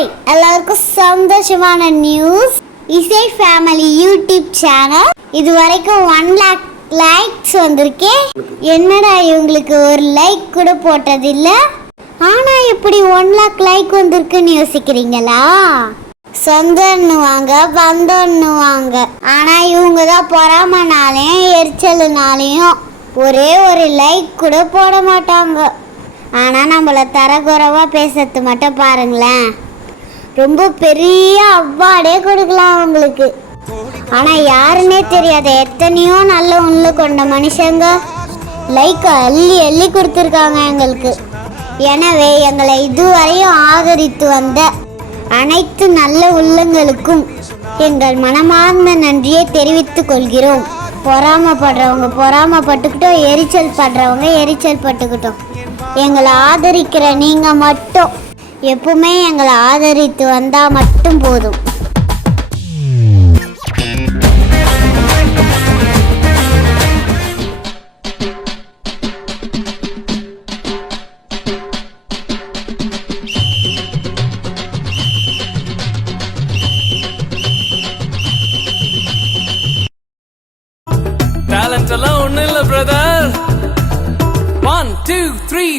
Hi, எல்லாருக்கும் சந்தோஷமான news. இசை ஃபேமிலி யூடியூப் சேனல் இது வரைக்கும் 1 lakh லைக்ஸ் வந்திருக்கே. என்னடா இவங்களுக்கு ஒரு லைக் கூட போட்டதில்ல, ஆனா இப்படி 1 lakh லைக் வந்திருக்குன்னு யோசிக்கிறீங்களா? சொந்தன்னுவாங்க, பந்தன்னுவாங்க. ஆனா இவங்க தான் பொறாமனாலையும் எரிச்சலுனாலையும் ஒரே ஒரு லைக் கூட போட மாட்டாங்க. ஆனால் நம்மளை தரக்குறைவா பேசுறது மட்டும் பாருங்களேன், ரொம்ப பெரிய அவார்டே கொடுக்கலாம் அவங்களுக்கு. ஆனால் யாருன்னே தெரியாத எத்தனையோ நல்ல உள்ள கொண்ட மனுஷங்க லைக்கை அள்ளி அள்ளி கொடுத்துருக்காங்க எங்களுக்கு. எனவே எங்களை இதுவரையும் ஆதரித்து வந்த அனைத்து நல்ல உள்ளங்களுக்கும் எங்கள் மனமார்ந்த நன்றியை தெரிவித்துக் கொள்கிறோம். பொறாமப்படுறவங்க பொறாமப்பட்டுக்கிட்டோம், எரிச்சல் படுறவங்க எரிச்சல் பட்டுக்கிட்டோம். எங்களை ஆதரிக்கிற நீங்கள் மட்டும் எப்பவுமே எங்களை ஆதரித்து வந்தால் மட்டும் போதும். Talent alone, illa brother. 1, 2, 3